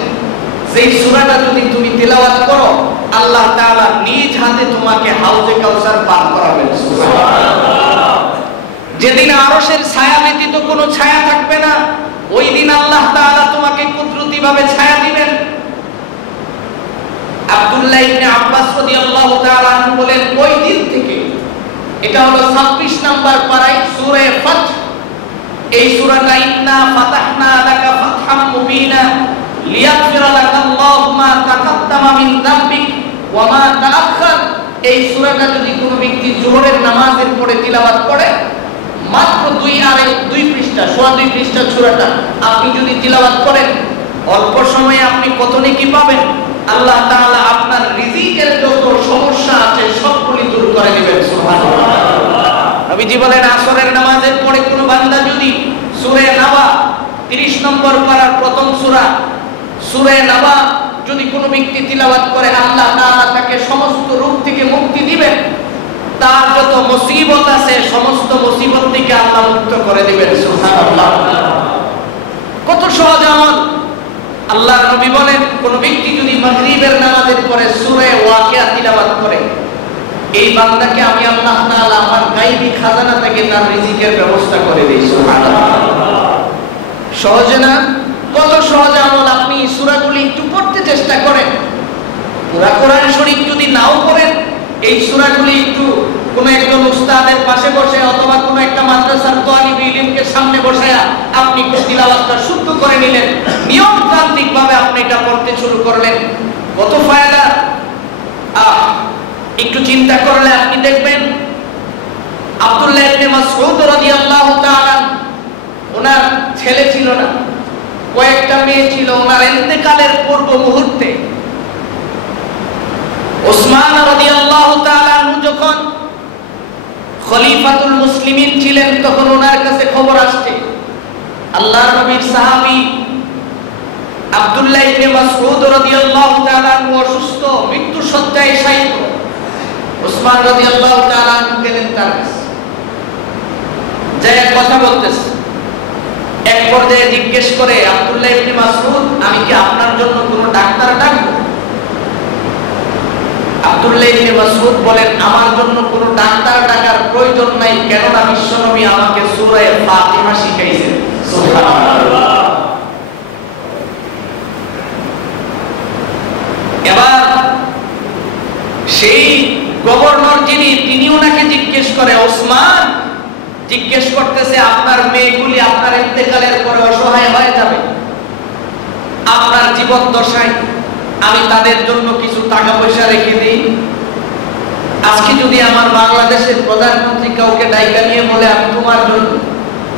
যেই সূরাটা যদি তুমি তেলাওয়াত করো আল্লাহ তাআলা নিজ হাতে তোমাকে হাউজে কাউসার পান করাবেন। সুবহানাল্লাহ। যেদিন আরশের ছায়া ব্যতীত কোনো ছায়া থাকবে না, ওই দিন আল্লাহ তাআলা তোমাকে কুদরতিভাবে ছায়া দিবেন। আব্দুল্লাহ ইবনে আব্বাস রাদিয়াল্লাহু তাআলা আনহু বলেন, ওই দিন থেকে, এটা হলো 26 নাম্বার পারায় সূরা ফাতহ, এই সূরাটা ইন্না ফাতাহনা লাকা ফাতহাম মুবিনা লিয়াগফিরা লাকাল্লাহু মা তাকাদ্দামা মিন যামবিক ওয়া মা তাআখার, এই সূরাটা যদি কোনো ব্যক্তি যোহরের নামাজের পরে তিলাওয়াত করে, মাত্র 2 পৃষ্ঠা, 2 পৃষ্ঠা সূরাটা আপনি যদি তিলাওয়াত করেন, অল্প সময়ে আপনি কত নেকি পাবেন। আল্লাহ তাআলা আপনার রিজিকের যত সমস্যা আছে সবগুলি দূর করে দিবেন। সুবহানাল্লাহ। নবীজি বলেন, আসরের নামাজের পরে কোন বান্দা যদি সূরা নাবা 30 নম্বর পারার প্রথম সূরা নাবা যদি কোনো ব্যক্তি তিলাওয়াত করে, আল্লাহ তাআলা তাকে সমস্ত রোগ থেকে মুক্তি দিবেন, তার যত মুসিবত আছে সমস্ত মুসিবত থেকে আল্লাহ মুক্ত করে দিবেন। সুবহানাল্লাহ। কত সহজ আমল। আল্লাহর নবী বলেন, কোন ব্যক্তি যদি মাগরিবের নামাজের পরে সূরা ওয়াকিয়া তিলাওয়াত করে, এই বান্দাকে আমি আল্লাহ তাআলা আমার গায়বী খাজানা থেকে তার রিজিকের ব্যবস্থা করে দেই। সুবহানাল্লাহ। সহজ না? কত সহজ আমল। আপনি সূরাগুলি একটু পড়তে চেষ্টা করেন। পুরা কোরআন শরীফ যদি নাও পড়েন, এই সূরাগুলি একটু কোন একজন উস্তাদের পাশে বসে অথবা কোন একটা মাদ্রাসার তালিব ইলমকে সামনে বসায়া আপনি তিলাওয়াতটা শুদ্ধ করে নিলেন, নিয়মতান্ত্রিক ভাবে আপনি এটা পড়তে শুরু করলেন, কত ফায়দা। একটু চিন্তা করলে আপনি দেখবেন আব্দুল্লাহ ইবনে মাসউদ রাদিয়াল্লাহু তাআলা, ওনার ছেলে ছিল না, কয়েকটা মেয়ে ছিল। ওনার ইন্তেকালের পূর্ব মুহূর্তে ওসমান রাদিয়াল্লাহু তাআলা যখন খলিফাতুল মুসলিমিন ছিলেন, তখন ওনার কাছে খবর আসছে আল্লাহর নবীর সাহাবী আব্দুল্লাহ ইবনে মাসউদ রাদিয়াল্লাহু তাআলা অসুস্থ, মৃত্যু শয্যায় শায়িত। ওসমান রাদিয়াল্লাহু তাআলা গেলেন তার কাছে, যে কথা বলতেছে। এক পর্যায়ে জিজ্ঞেস করে, আব্দুল্লাহ ইবনে মাসউদ, আমি কি আপনার জন্য কোনো ডাক্তার ডাকবো? আব্দুল্লাহ ইবনে মাসউদ বলেন, আমার জন্য কোনো ডাক্তার ডাকার প্রয়োজন নাই, কেননা বিশ্বনবী আমাকে সূরা ফাতিহা শিখাইছেন। সুবহানাল্লাহ। এবার সেই গভর্নর যিনি, তিনি ওনাকে জিজ্ঞেস করে, ওসমান জিজ্ঞেস করতেছে, আপনার মেয়েগুলি আপনার ইন্তেকালের পরে অসহায় হয়ে যাবে, আপনার জীবন দশায় আমি তাদের জন্য কিছু টাকা পয়সা রেখে দিই। আজকে যদি আমার বাংলাদেশের প্রধানমন্ত্রী কাউকে ডাইকা নিয়ে বলে, আমি তোমার জন্য,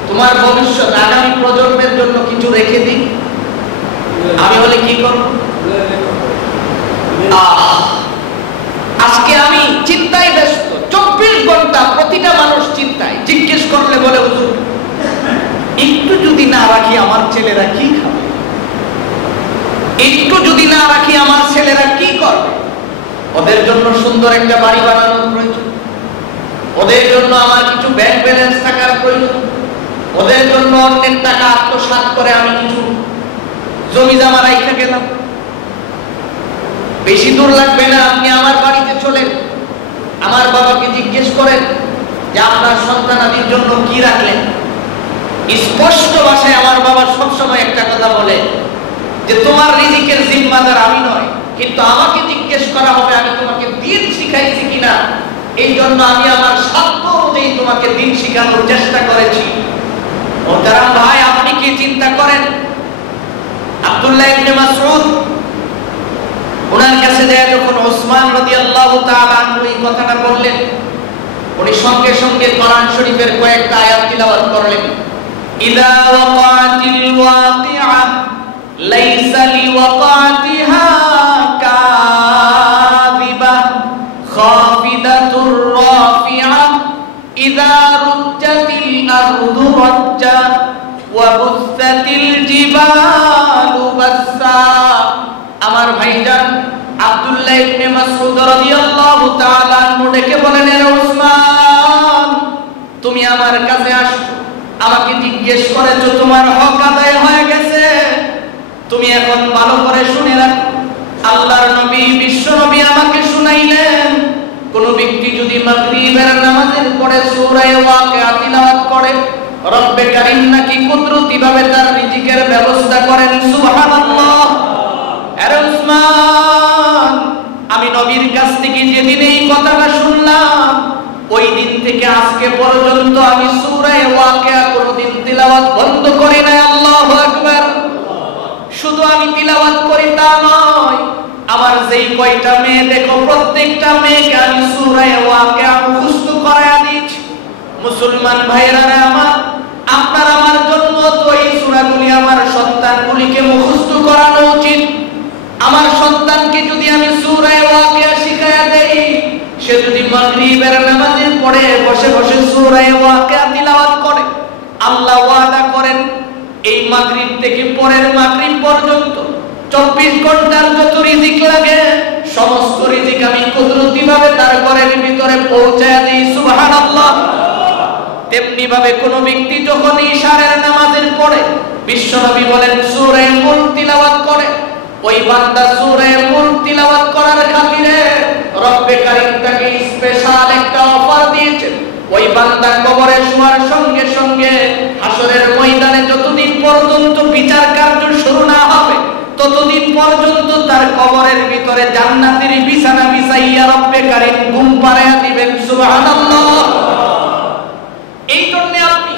তোমার ভবিষ্যৎ আগামী প্রজন্মের জন্য কিছু রেখে দিই, আমি বলে কি করব? আজকে আমি চিন্তায় ব্যস্ত, 24 ঘন্টা প্রতিটা মানুষ চিন্তায়। জিজ্ঞেস করলে বলে, হুজুর একটু যদি না রাখি আমার ছেলেরা কি খাবে, একটু যদি না রাখি আমার ছেলেরা কি করবে? ওদের জন্য সুন্দর একটা বাড়ি বানানোর প্রয়োজন, ওদের জন্য আমার কিছু ব্যাংক ব্যালেন্স থাকার প্রয়োজন, ওদের জন্য অন্যের টাকা আত্মসাৎ করে আমি কিছু জমি জমা রাখা গেলাম। বেশি দূর লাগবে না, আপনি আমার বাড়িতে চলেন, আমার বাবাকে জিজ্ঞেস করেন যে আপনার সন্তানাদির জন্য কি রাখলেন। স্পষ্ট ভাষায় আমার বাবা সবসময় একটা কথা বলে যে তোমার রিজিকের জিম্মাদার আমি নয়, কিন্তু আমাকে জিজ্ঞেস করা হবে আমি তোমাকে দিন শিখাইছি কিনা, এই জন্য আমি আমার সাধ্য অনুযায়ী তোমাকে দিন শিখানোর চেষ্টা করেছি। ও তারা ভাই, আপনি কি চিন্তা করেন, আব্দুল্লাহ ইবনে মাসউদ ওনার কাছে যায় যখন ওসমান রাদিয়াল্লাহু তাআলা আনহু এই কথাটা বললেন, উনি সঙ্গে সঙ্গে কোরআন শরীফের কয়েকটা আয়াত তিলাওয়াত করলেন। ইযা ওয়াকাতিল ওয়াকিআ লাইসা লিওয়াকাতিহা কাযিবা খাফিদাতুর রাফিআ ইযা রুজ্জাতিল আরদু রাজ্জা ওয়া বুসসাতিল জিবালু বাসসা। আমার ভাইজান আব্দুল্লাহ ইবনে মাসউদ রাদিয়াল্লাহু তাআলা আনহু ডেকে বলেন, এ ওসমান, তুমি আমার কাছে আসো, আমাকে জিজ্ঞেস করেছো, তোমার হক আদায় হয়ে গেছে। তুমি এখন ভালো করে শুনে রাখো, আল্লাহর নবী বিশ্ব নবী আমাকে শুনাইলেন, কোন ব্যক্তি যদি মাগরিবের নামাজের পরে সূরা ওয়াকিয়া তিলাওয়াত করে, রব্বে কারীম নাকি কুদরতি ভাবে তার রিজিকের ব্যবস্থা করেন। সুবহানাল্লাহ। আরে ওসমান, আমি নবীর কাছ থেকে যেদিন এই কথাটা শুনলাম, ওই দিন থেকে আজকে পর্যন্ত আমি সূরা ওয়াকিয়া কোনদিন তিলাওয়াত বন্ধ করি নাই। আল্লাহু আকবার। শুধু আমি তিলাওয়াত করি তা নয়, আমার যেই কয়টা মেয়ে দেখো, প্রত্যেকটা মেয়েকে আমি সূরা ওয়াকিয়া মুখস্থ করায়া দিয়েছি। মুসলমান ভাইরা আমার, আপনার আমার জন্য তো এই সূরাগুলি আমার সন্তানগুলিকে মুখস্থ করানো উচিত। আমার সন্তানকে যদি আমি সূরা ওয়াকিয়া শিখায়া দেই, সে যদি মাগরিবের নামাজের পরে বসে বসে সূরা ওয়াকিয়া তিলাওয়াত করে, আল্লাহ ওয়াদা করেন এই মাগরিব থেকে পরের মাগরিব পর্যন্ত 24 ঘন্টার যত রিজিক লাগে সমস্ত রিজিক আমি কুদরতি ভাবে তার ঘরের ভিতরে পৌঁছায়া দেই। সুবহানাল্লাহ। তেমনি ভাবে কোন ব্যক্তি যখন ইশারের নামাজের পরে বিশ্বনবী বলেন সূরা মুলক তিলাওয়াত করে, ওই বান্দা সূরা মুলক তিলাওয়াত করার খাতিরে রব্বে কারীম তাকে স্পেশাল একটা অফার দিয়েছেন। ওই বান্দা কবরে শোয়ার সঙ্গে সঙ্গে হাসরের ময়দানে যতদিন পর্যন্ত বিচার কার্য শুরু না হবে ততদিন পর্যন্ত তার কবরের ভিতরে জান্নাতের বিছানা বিছাইয়া রব্বে কারীম ঘুম পাড়াইয়া দিবেন। সুবহানাল্লাহ। এই জন্য আপনি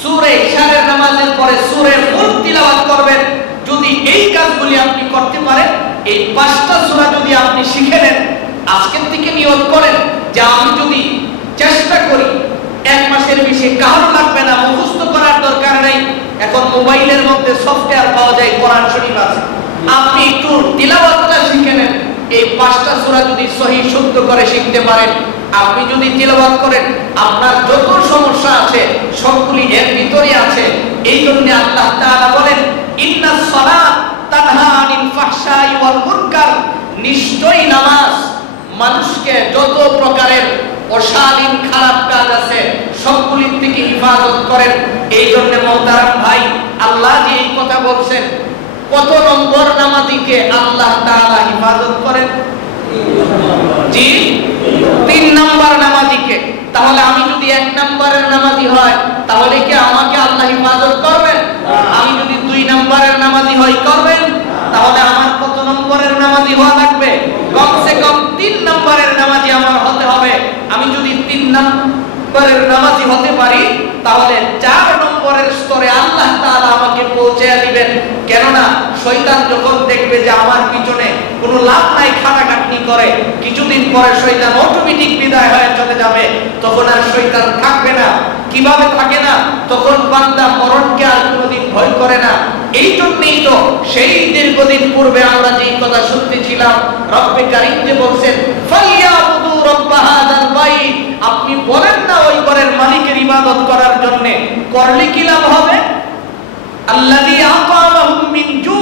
সূরা ইশারের নামাজের পরে সূরা মুলক তিলাওয়াত করবেন। যদি এই কাজগুলি আপনি করতে পারেন, এই 5টা সূরা যদি আপনি শিখে নেন, আজকের থেকে নিয়ত করেন যে আমি যদি চেষ্টা করি 1 মাসের বেশি কারণ লাগবে না, মুখস্থ করার দরকার নাই। এখন মোবাইলের মধ্যে সফটওয়্যার পাওয়া যায়, কোরআন শরীফ আছে, আপনি একটু তিলাওয়াতটা শিখে নেন। এই 5টা সূরা যদি সহিহ শুদ্ধ করে শিখতে পারেন, আপনি যদি তিলাওয়াত করেন, আপনার যত সমস্যা আছে সবগুলি এর ভিতরে আছে। এই জন্য আল্লাহ তাআলা বলেন ইন্নাস সালাত তানহা আনিল ফাহশাই ওয়াল মুনকার, নিশ্চয়ই নামাজ মানুষকে যত প্রকারের অশালীন খারাপ কাজ আছে সবগুলির থেকে হিফাজত করেন। এই জন্য মুহতারাম ভাই, আল্লাহ যে এই কথা বলছেন, কত নম্বর নামাজীকে আল্লাহ তাআলা হিফাজত করেন? জি, 3 নাম্বার নামাজীকে। তাহলে আমি যদি 1 নাম্বারের নামাজী হয় তাহলে কি আমাকে আল্লাহ হিফাজত করবেন? আমি যদি 2 নাম্বারের নামাজী হই করবেন? তাহলে আমার কত নম্বরের নামাজী হওয়া লাগবে? কমসে কম 3 নম্বরের নামাজী আমার হতে হবে। আমি যদি 3 নম্বরের নামাজী হতে পারি তাহলে 4 নম্বরের স্তরে আল্লাহ তাআলা আমাকে পৌঁছে দিবেন। কেননা শয়তান যখন দেখবে যে আমার পিছনে কোনো লাভ নাই, খাটাখাটনি করে, কিছুদিন পরে শয়তান অটোমেটিক বিদায় হয়ে চলে যাবে, তখন আর শয়তান থাকবে না। কিভাবে থাকে না? তখন বান্দা মরণকে আর কোনোদিন ভয় করে না। এই জন্যই তো সেই দীর্ঘদিন পূর্বে আমরা যেই কথা শুনতেছিলাম, রব্বে কারীম যে বলছেন ফালিয়াবুদু রাব্বা হাযাল বাইত, আপনি বলেন না ওই ঘরের মালিকের ইবাদত করার জন্য, করলে কি লাভ হবে? আল্লাযী আতামাহুম মিন জু',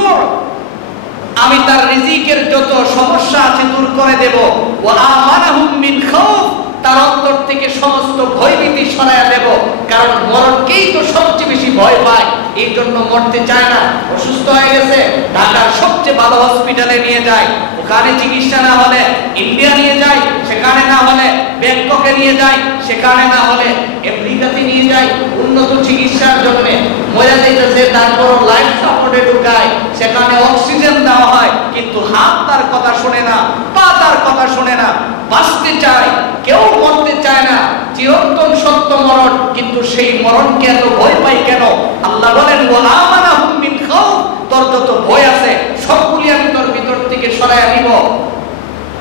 আমি তার রিজিকের যত সমস্যা আছে দূর করে দেব। ওয়া আমানাহুম মিন খাউফ, তার অন্তর থেকে সমস্ত ভয়ভীতি সরায়া দেব। কারণ মরণকেই তো সবচেয়ে বেশি ভয় পায়, এই জন্য মরতে চায় না। অসুস্থ হয়ে গেছে, ঢাকার সবচেয়ে ভালো হসপিটালে নিয়ে যায়, ওখানে চিকিৎসা না হলে ইন্ডিয়া নিয়ে যায়, সেখানে না হলে ব্যাংককে নিয়ে যায়, সেখানে না হলে আমেরিকাতে নিয়ে যায় উন্নত চিকিৎসার জন্য। মরে যাইতেছে, তারপর লাইফ সাপোর্টে ঢুকায়, সেখানে অক্সিজেন দেওয়া হয়, কিন্তু হাত তার কথা শুনে না, পা তার কথা শুনে না। বাঁচতে চায়, কেউ মরতে চায় না, চিরন্তন সত্য মরণ, কিন্তু সেই মরণকে এত ভয় পাই কেন? আল্লাহ বলেন ওয়া আমানাহুম মিন খাউফ, তোর যত ভয় আছে সবগুলি আমি তোর ভিতর থেকে সরাইয়া নিব।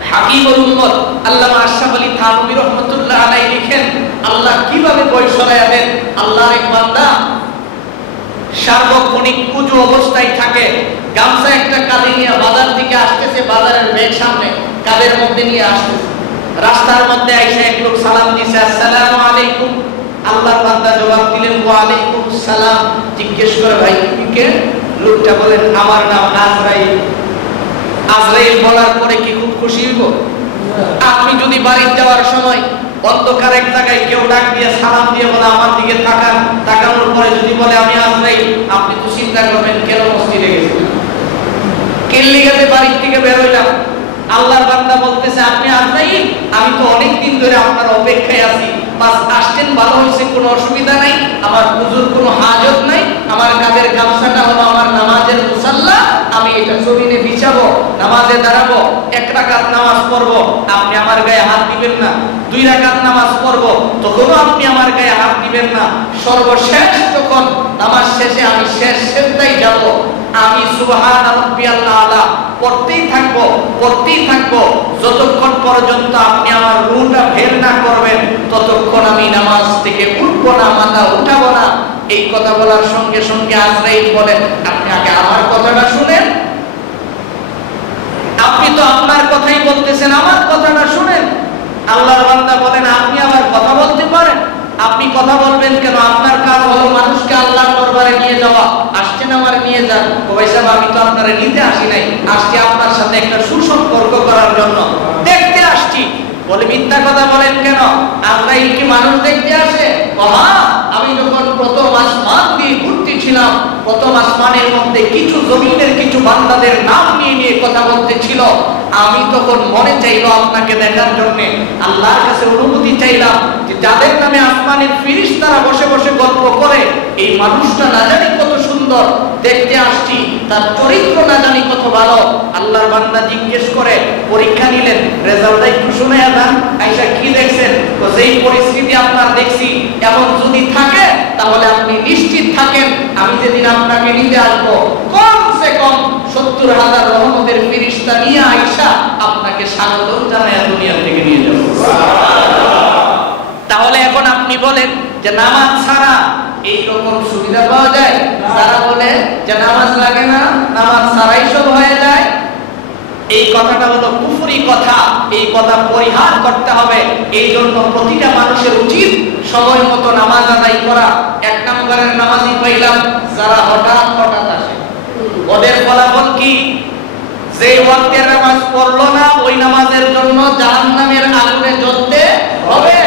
হাকিমুল উম্মত আল্লামা আশরাফ আলী থানভী রাহমাতুল্লাহ আলাইহি লিখেন আল্লাহ কিভাবে ভয় সরাইয়া দেন। আল্লাহর এক বান্দা সার্বক্ষণিক কুজু অবস্থায় থাকে, গামছা একটা কাঁধে নিয়ে বাজার থেকে আসতেছে, বাজারের ব্যাগ সামনে কাঁধের মধ্যে নিয়ে আসতেছে, রাস্তার মধ্যে এসে এক লোক সালাম দিয়েছে, আসসালামু আলাইকুম। আল্লাহর বান্দা জবাব দিলেন ওয়া আলাইকুম সালাম। জিজ্ঞেস করে ভাই তুমি কে? লোকটা বলেন আমার নাম আজরাইল। আজরাইল বলার পরে কি খুব খুশি হইব? আপনি যদি বাড়িতে যাওয়ার সময় অন্ধকার এক জায়গায় কেউ ডাক দিয়ে সালাম দিয়ে বলে আমার দিকে তাকান, তাকানোর পরে যদি বলে আমি আজরাইল, আপনি তো চিন্তা করবেন কেন মসজিদে গেছেন, কেল্লি গেছে বাড়ি থেকে বের হইলাম। আল্লাহর বান্দা বলতেছে আপনি আজরাইল, আমি তো অনেক দিন ধরে আপনার অপেক্ষায় আছি, বাস আসছেন ভালো হয়েছে, কোনো অসুবিধা নাই, আমার হুজুর কোনো হাজত নাই, আমার কাঁধের গামছাটা হলো আমার নামাজের মুসাল্লা, আমি এটা জমিনে বিছাবো, নামাজে দাঁড়াবো, 1 রাকাত নামাজ পড়বো, আপনি আমার গায়ে হাত দিবেন না। 2 রাকাত নামাজ পড়বো, তখনও আপনি আমার গায়ে হাত দিবেন না। সর্বশেষ যখন নামাজ শেষে আমি শেষ সেজদায় যাব, আমি সুবহান রাব্বিয়াল আলা পড়তেই থাকবো, পড়তেই থাকবো, যতক্ষণ পর্যন্ত আপনি আমার রূহটা বের না করবেন ততক্ষণ আমি নামাজ থেকে উঠবো না, মাথা উঠাবো না। এই কথা বলার সঙ্গে সঙ্গে আজরাইল বলেন আপনি আগে আমার কথাটা শুনেন, আপনি তো আপনার কথাই বলতেছেন, আমার কথাটা শুনেন। আল্লাহর বান্দা বলেন আপনি আবার কথা বলতে পারেন? আপনি কথা বলবেন কেন? আপনার কাজ হলো মানুষকে আল্লাহর দরবারে নিয়ে যাওয়া, আসছেন আমার নিয়ে যান। ও ভাই সাহেব আমি তো আপনারে নিতে আসি নাই, আসছি আপনার সাথে একটা সুসম্পর্ক করার জন্য, দেখতে আসছি। বলে মিথ্যা কথা বলেন কেন? আজরাইল কি মানুষ দেখতে আসে? আমি যখন প্রথম আসমান দিয়ে ঘুরতেছি বলতেছিলাম প্রথম আসমানের মধ্যে কিছু জমিনের কিছু বান্দাদের নাম নিয়ে নিয়ে কথা বলতেছিল। আমি তখন মনে চাইলো আপনাকে দেখার জন্য, আল্লাহর কাছে অনুমতি চাইলাম যে যাদের নামে আসমানের ফেরেশতারা বসে বসে গল্প করে, এই মানুষটা না জানি কত সুন্দর দেখতে আসছি, তার চরিত্র না জানি কত ভালো। আল্লাহর বান্দা জিজ্ঞেস করে, পরীক্ষা নিলেন, রেজাল্টটা একটু শুনে যান। আয়েশা কি দেখছেন? তো যেই পরিস্থিতি আপনার দেখছি এমন যদি থাকে তাহলে আপনি নিশ্চিত থাকেন আমি যেদিন আপনাকে নিতে আসবো কমসে কম 70,000 রহমতের ফেরেশতা নিয়ে আয়েশা আপনাকে স্বাগত জানায় দুনিয়া থেকে নিয়ে যাব। তাহলে এখন আপনি বলেন যে নামাজ ছাড়া এই রকম সুবিধা পাওয়া যায়? যারা বলে যে নামাজ লাগে না, নামাজ ছাড়াই সব হয়ে যায়, এই কথাটা হলো কুফরি কথা। এই কথা পরিহার করতে হবে। এই জন্য প্রতিটা মানুষের উচিত সময় মতো নামাজ আদায় করা। এক নম্বরের নামাজই পাইলাম যারা হঠাৎ হঠাৎ আসে, ওদের ফলাফল কি? যে ওয়াক্তের নামাজ পড়লো না ওই নামাজের জন্য জাহান্নামের আগুনে জ্বলতে হবে।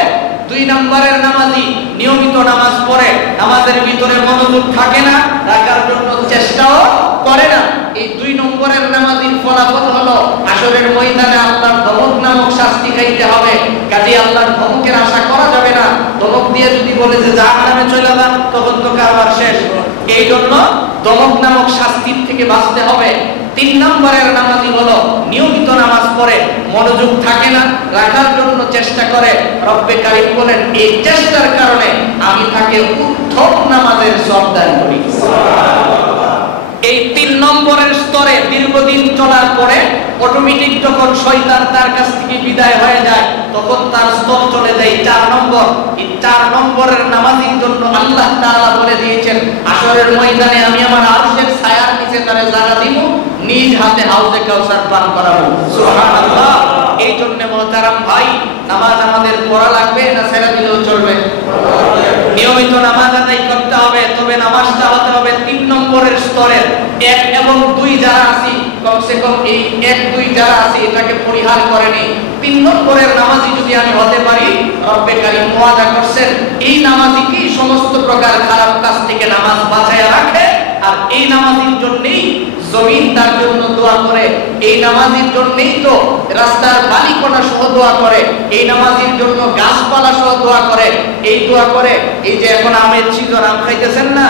দুই নম্বরের নামাজি নিয়মিত নামাজ পড়ে, নামাজের ভিতরে মনোযোগ থাকে না, রাখার জন্য চেষ্টাও করে না, এই দুই নম্বরের নামাজির ফলাফল হলো হাসরের ময়দানে আল্লাহর ধমক নামক শাস্তি খাইতে হবে। কাজে আল্লাহর ধমকের আশা করা যাবে না। ধমক দিয়ে যদি বলে যে জাহান্নামে চলে যান, তখন তো কারবার শেষ। এই জন্য ধমক নামক শাস্তির থেকে বাঁচতে হবে। তিন নম্বরের নামাজি হলো নিয়মিত নামাজ পড়ে, মনোযোগ থাকে না, রাখার জন্য চেষ্টা করে। রব্বে কারীম বলেন এই চেষ্টার কারণে আমি তাকে উত্তম নামাজের সওয়াব দান করি। এই তিন নম্বরের স্তরে দীর্ঘদিন চলার পরে অটোমেটিক যখন শয়তান তার কাছ থেকে বিদায় হয়ে যায় তখন তার স্তর চলে যায় 4 নম্বর। এই 4 নম্বরের নামাজের জন্য আল্লাহ তাআলা বলে দিয়েছেন হাসরের ময়দানে আমি আমার আরশের ছায়ার নিচে তারে জায়গা দিব, নিজ হাতে হাউজে কাউসার পান করাবো। সুবহানাল্লাহ। এই জন্য মুহতারাম ভাই, নামাজ আমাদের পড়া লাগবে না ছেড়ে দিলেও চলবে? নিয়মিত নামাজ আদায় করতে হবে। তবে নামাজটা হতে হবে 3 নম্বরের স্তরের। 1 এবং 2 যারা আছি, কমসে কম এই 1, 2 যারা আছি এটাকে পরিহার করেনি। 3 নম্বরের নামাজি যদি আমি হতে পারি, রব্বে কারীম ওয়াদা করছেন এই নামাজি কি সমস্ত প্রকার খারাপ কাজ থেকে নামাজ বাঁচায় রাখে। আর এই নামাজির জন্যই জমিন তার জন্য দোয়া করে, এই নামাজির জন্যই তো রাস্তার বালিকণা সহ দোয়া করে, এই নামাজির জন্য গাছপালা সহ দোয়া করে। এই দোয়া করে এই যে এখন আমের সিজন, আম খাইতেছেন না,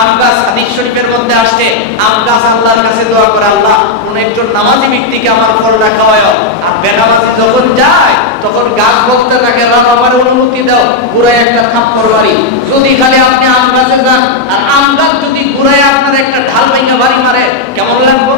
আম গাছ হাদিস শরীফের মধ্যে আসছে আম গাছ আল্লাহর কাছে দোয়া করে, আল্লাহ কোন একজন নামাজি ব্যক্তিকে আমার ফলটা খাওয়ায়। আর বেনামাজি যখন যায় তখন গাছ বলতে থাকে রব আমার অনুমতি দাও, ঘুরায় একটা থাপ্পড় মারি। যদি খালি আপনি আম গাছে যান আর আম গাছ যদি ঘুরায় আপনার একটা ঢাল ভাঙা বাড়ি মারে, কেমন লাগবে?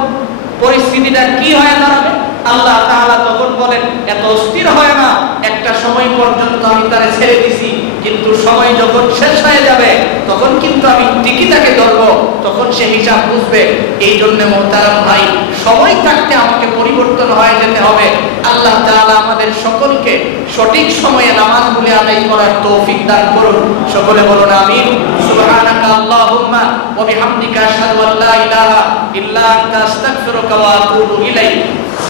পরিস্থিতিটা কি হয়ে দাঁড়াবে? আল্লাহ তাআলা তখন বলেন এত অস্থির হয় না, একটা সময় পর্যন্ত আমি তারে ছেড়ে দিছি, কিন্তু সময় যখন শেষ হয়ে যাবে তখন কিন্তু আমি ঠিকই তাকে ধরবো, তখন সে হিসাব বুঝবে। এই জন্য মুহতারাম ভাই, সময় থাকতে আমাকে পরিবর্তন হয়ে যেতে হবে। আল্লাহ তাআলা আমাদের সকলকে সঠিক সময়ে নামাজগুলি আদায় করার তৌফিক দান করুন। সকলে বলুন আমিন। সুবহানাকা আল্লাহুম্মা ওয়া বিহামদিকা আশহাদু আল্লা ইলাহা ইল্লা আনতা আস্তাগফিরুকা ওয়া আতুবু ইলাইক।